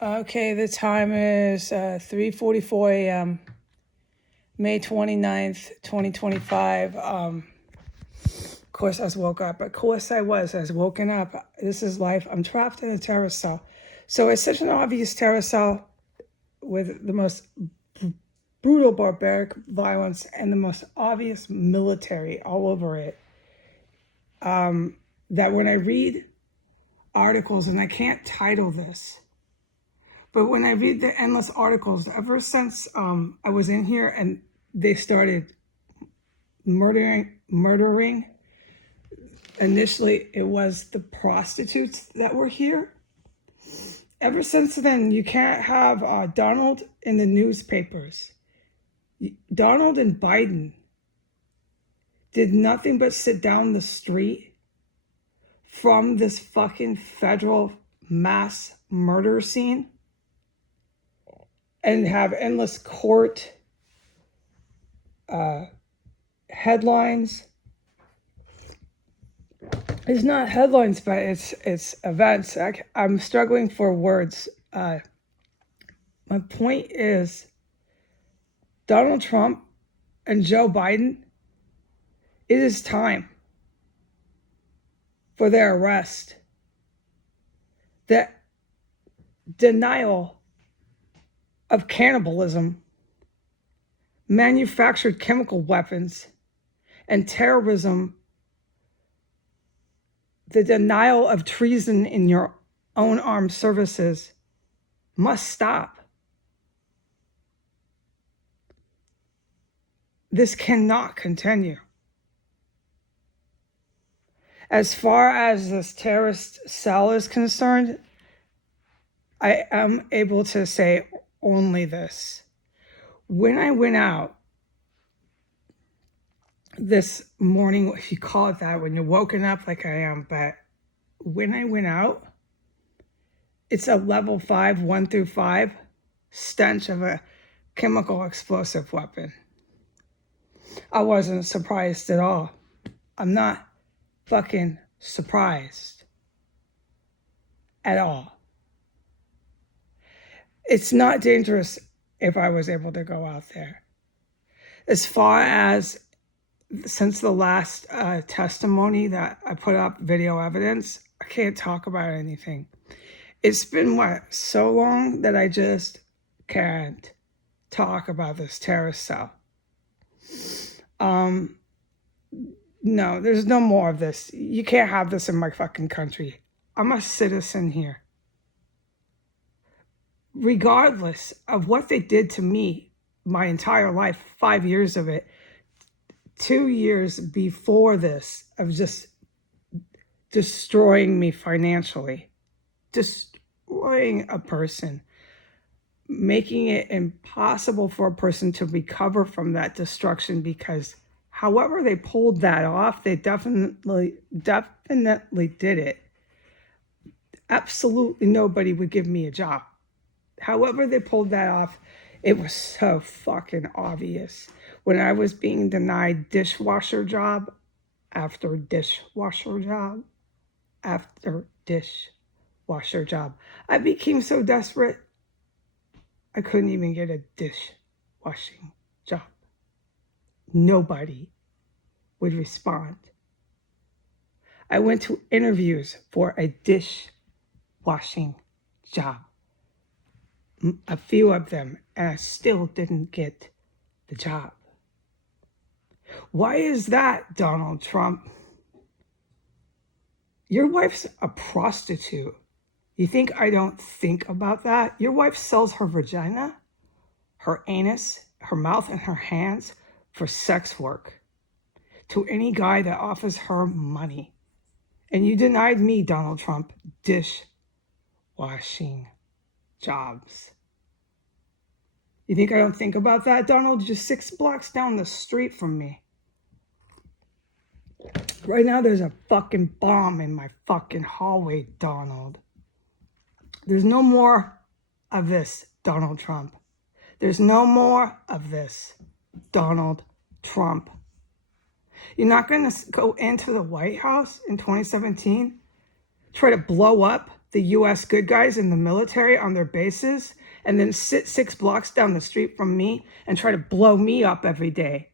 Okay, the time is 3:44 a.m., May 29th, 2025. Of course, I was woke up. Of course, I was woken up. This is life. I'm trapped in a terror cell. So it's such an obvious terror cell with the most brutal barbaric violence and the most obvious military all over it. That when I read articles, and I can't title this, but when I read the endless articles, ever since I was in here and they started murdering, initially it was the prostitutes that were here. Ever since then, you can't have Donald in the newspapers. Donald and Biden did nothing but sit down the street from this fucking federal mass murder scene and have endless court headlines. It's not headlines, but it's events. I'm struggling for words. My point is, Donald Trump and Joe Biden, it is time for their arrest. The denial of cannibalism, manufactured chemical weapons, and terrorism, the denial of treason in your own armed services must stop. This cannot continue. As far as this terrorist cell is concerned, I am able to say only this. When I went out this morning, if you call it that, when you're woken up like I am, but when I went out, it's a level 5, 1 through 5 stench of a chemical explosive weapon. I wasn't surprised at all. I'm not fucking surprised at all. It's not dangerous if I was able to go out there. As far as since the last testimony that I put up, video evidence, I can't talk about anything. It's been so long that I just can't talk about this terrorist cell. No, there's no more of this. You can't have this in my fucking country. I'm a citizen here. Regardless of what they did to me my entire life, 5 years of it, 2 years before this, of just destroying me financially, destroying a person, making it impossible for a person to recover from that destruction, because however they pulled that off, they definitely did it. Absolutely nobody would give me a job. However they pulled that off, it was so fucking obvious. When I was being denied dishwasher job after dishwasher job after dishwasher job, I became so desperate, I couldn't even get a dishwashing job. Nobody would respond. I went to interviews for a dishwashing job, a few of them, and I still didn't get the job. Why is that, Donald Trump? Your wife's a prostitute. You think I don't think about that? Your wife sells her vagina, her anus, her mouth, and her hands for sex work to any guy that offers her money. And you denied me, Donald Trump, dishwashing jobs. You think I don't think about that, Donald? Just 6 blocks down the street from me. Right now, there's a fucking bomb in my fucking hallway, Donald. There's no more of this, Donald Trump. There's no more of this, Donald Trump. You're not going to go into the White House in 2017, try to blow up the U.S. good guys in the military on their bases and then sit 6 blocks down the street from me and try to blow me up every day.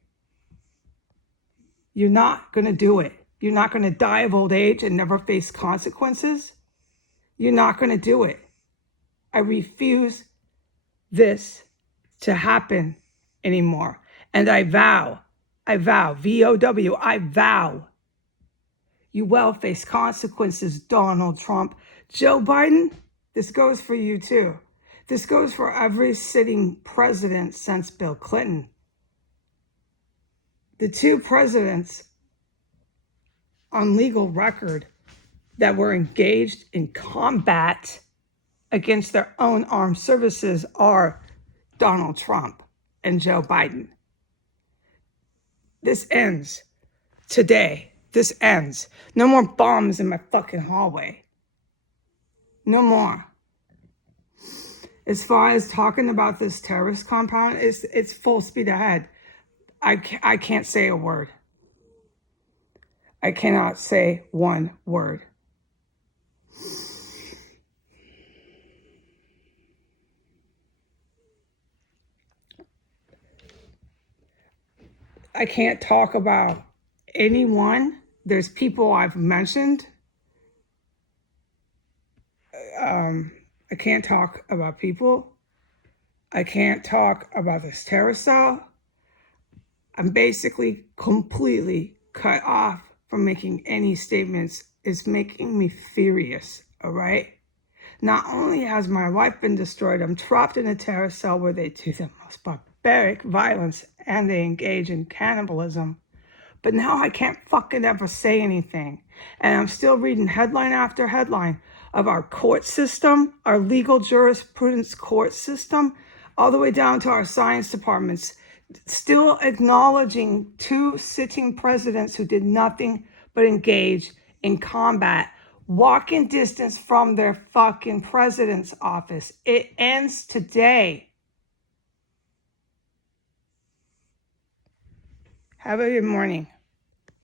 You're not going to do it. You're not going to die of old age and never face consequences. You're not going to do it. I refuse this to happen anymore. And I vow, V-O-W, I vow, you will face consequences, Donald Trump. Joe Biden, this goes for you too. This goes for every sitting president since Bill Clinton. The 2 presidents on legal record that were engaged in combat against their own armed services are Donald Trump and Joe Biden. This ends today. This ends. No more bombs in my fucking hallway. No more. As far as talking about this terrorist compound, it's full speed ahead. I can't say a word. I cannot say one word. I can't talk about anyone. There's people I've mentioned. I can't talk about people. I can't talk about this terror cell. I'm basically completely cut off from making any statements. It's making me furious, all right? Not only has my life been destroyed, I'm trapped in a terror cell where they do the most barbaric violence and they engage in cannibalism. But now I can't fucking ever say anything. And I'm still reading headline after headline of our court system, our legal jurisprudence court system, all the way down to our science departments, still acknowledging 2 sitting presidents who did nothing but engage in combat, walking distance from their fucking president's office. It ends today. Have a good morning.